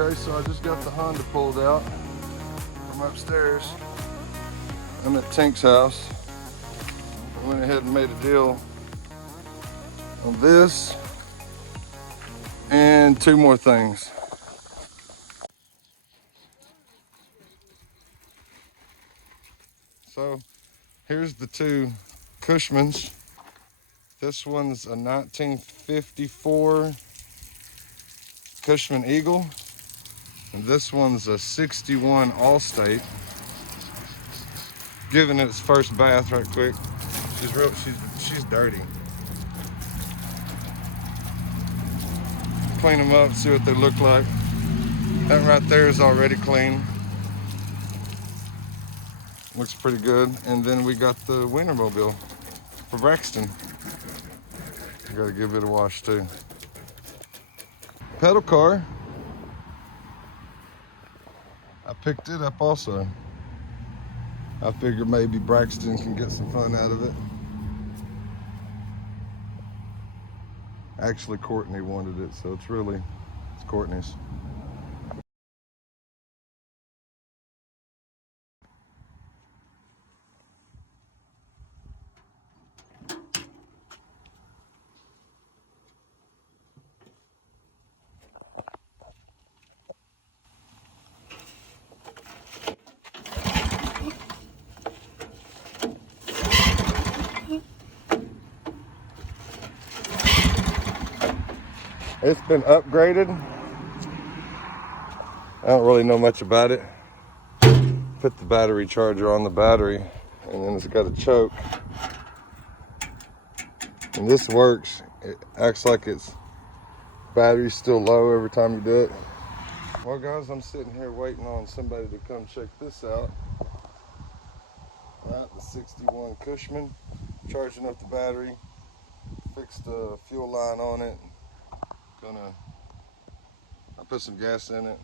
Okay, so I just got the Honda pulled out from upstairs. I'm at Tink's house. I went ahead and made a deal on this and 2 more things. So here's the 2 Cushmans. This one's a 1954 Cushman Eagle, and this one's a 61 Allstate. Giving it its first bath right quick. She's dirty. Clean them up, see what they look like. That right there is already clean. Looks pretty good. And then we got the Wienermobile for Braxton. Gotta give it a wash too. Pedal car. I picked it up also. I figured maybe Braxton can get some fun out of it. Actually, Courtney wanted it, so it's Courtney's. It's been upgraded. I don't really know much about it. Put the battery charger on the battery, and then it's got a choke. And this works. It acts like its battery's still low every time you do it. Well guys, I'm sitting here waiting on somebody to come check this out. Right, the 61 Cushman. Charging up the battery. Fixed the fuel line on it. I put some gas in it.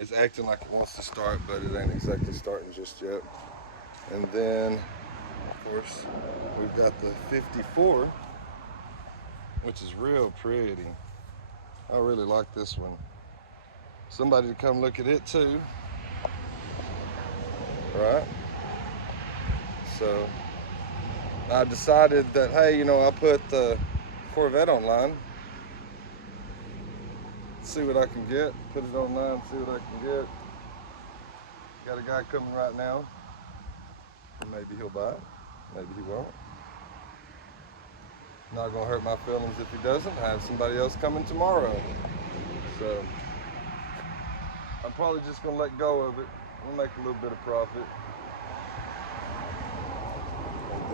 It's acting like it wants to start, but it ain't exactly starting just yet. And then, of course, we've got the 54, which is real pretty. I really like this one. Somebody to come look at it too. Right? So, I decided that, hey, I'll put the Corvette online. See what I can get, put it online, see what I can get. Got a guy coming right now. Maybe he'll buy it, maybe he won't. Not gonna hurt my feelings if he doesn't. I have somebody else coming tomorrow. So I'm probably just gonna let go of it. We'll make a little bit of profit.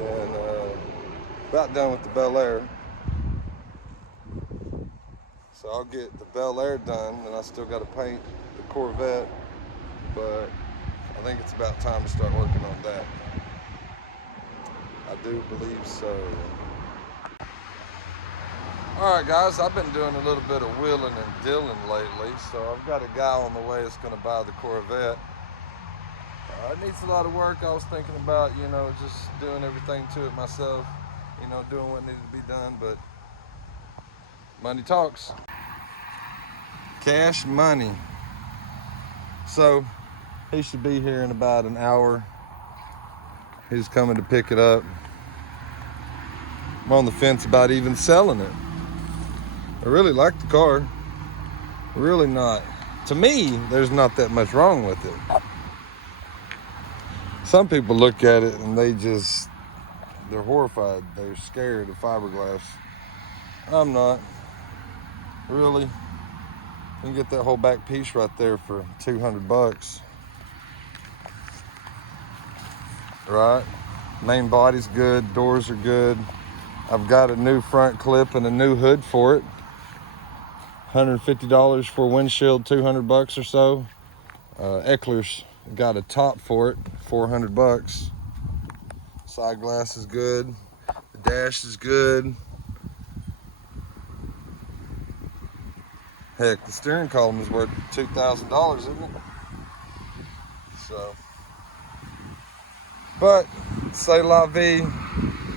And then about done with the Bel Air. So I'll get the Bel Air done, and I still got to paint the Corvette, but I think it's about time to start working on that. I do believe so. All right, guys, I've been doing a little bit of wheeling and dealing lately, so I've got a guy on the way that's going to buy the Corvette. It needs a lot of work. I was thinking about, just doing everything to it myself, doing what needed to be done, but money talks. Cash money. So he should be here in about an hour. He's coming to pick it up. I'm on the fence about even selling it. I really like the car. Really not. To me, there's not that much wrong with it. Some people look at it and they're horrified. They're scared of fiberglass. I'm not. Really. You can get that whole back piece right there for $200. Right? Main body's good, doors are good. I've got a new front clip and a new hood for it. $150 for a windshield, $200 or so. Eckler's got a top for it, $400. Side glass is good. The dash is good. Heck, the steering column is worth $2,000, isn't it? So, but c'est la vie,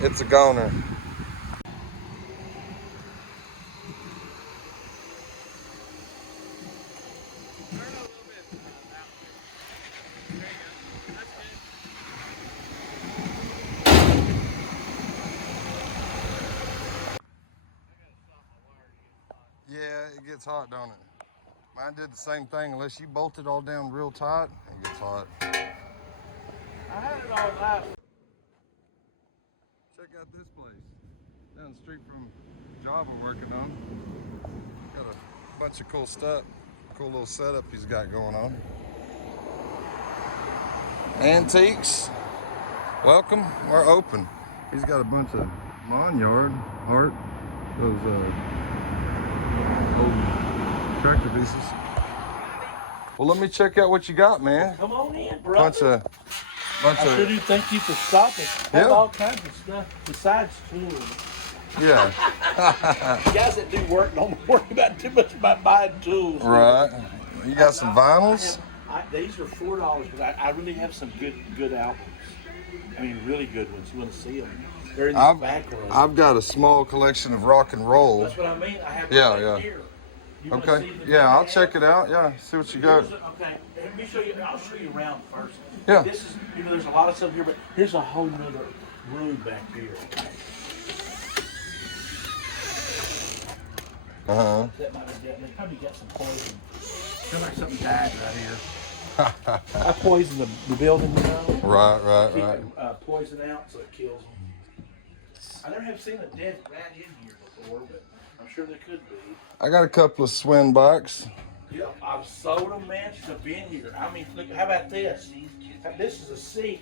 it's a goner. gets hot, don't it? Mine did the same thing. Unless you bolt it all down real tight, it gets hot. I had it all out. Check out this place. Down the street from the job I'm working on. Got a bunch of cool stuff. Cool little setup he's got going on. Antiques. Welcome. We're open. He's got a bunch of lawn yard art. Those old tractor pieces. Well, let me check out what you got, man. Come on in, brother. I sure do thank you for stopping. I have all kinds of stuff besides tools. Yeah. Guys that do work don't worry about too much about buying tools. Right. You got some vinyls? These are $4, but I really have some good albums. I mean, really good ones. You want to see them? They're in the back room. I've got a small collection of rock and roll. That's what I mean. I have right here. Okay. Yeah, I'll check it out. Yeah, see what you got. Okay. Let me show you. I'll show you around first. Yeah. This is, there's a lot of stuff here, but here's a whole nother room back here. Uh-huh. That might be dead. They probably got some poison. Feel like something died right here. I poisoned the building, Right. Poison out so it kills them. I never have seen a dead rat in here before, but I'm sure there could be. I got a couple of swing bikes. Yeah, I've sold them, man. She's been here. I mean, look, how about this? This is a seat.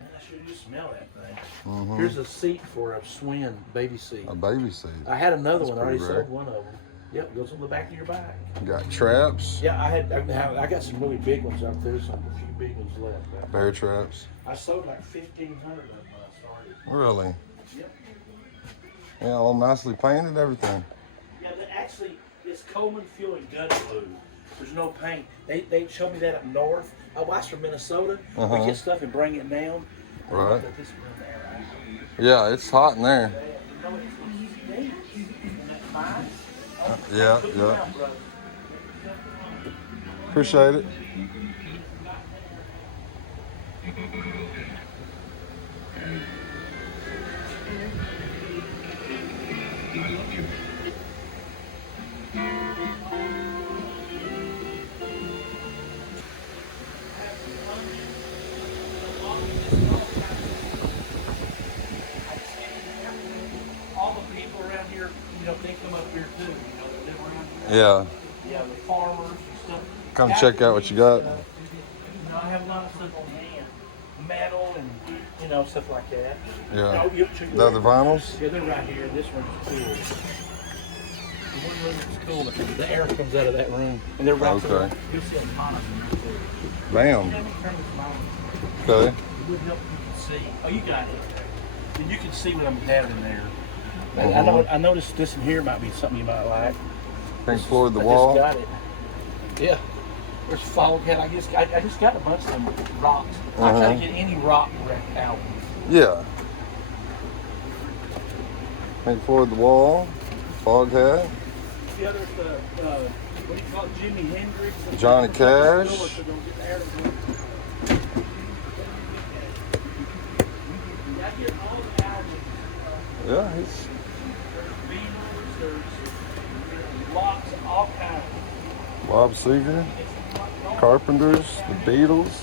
Man, I sure do smell that thing. Mm-hmm. Here's a seat for a swing baby seat. A baby seat. I had another one. I already rare. sold one of them. Yep, goes on the back of your bike. You got traps. Yeah, I got some really big ones out there. A few big ones left. Bear traps. I sold like 1,500 of them when I started. Really? Yep. Yeah, all nicely painted and everything. Yeah, actually, it's Coleman Fuel and gun glue. There's no paint. They showed me that up north. I watched from Minnesota. Uh-huh. We get stuff and bring it down. Right. Yeah, it's hot in there. Yeah. Appreciate it. All the people around here, they come up here too. They live around here. Yeah. Yeah, the farmers and stuff. Come check out what you got. I have a lot of stuff on hand, metal and stuff like that. Yeah. The other vinyls? Yeah, they're right here. This one's cool. The one room is cool. The air comes out of that room, and they're right there. You'll see a monitor right there. Bam. Okay. It would help you see. Oh, you got it. And you can see what I'm having there. I noticed this in here might be something you might like. Pink Floyd, the wall. I just got it. Yeah. There's Foghat. I just got a bunch of them rocks. I try to get any rock album. Yeah. Pink Floyd, the wall. Foghat. The other's what do you call it? Jimi Hendrix. Johnny Cash. Yeah, he's. There's Beatles, there's lots of all kinds. Bob Seger, Carpenters, the Beatles.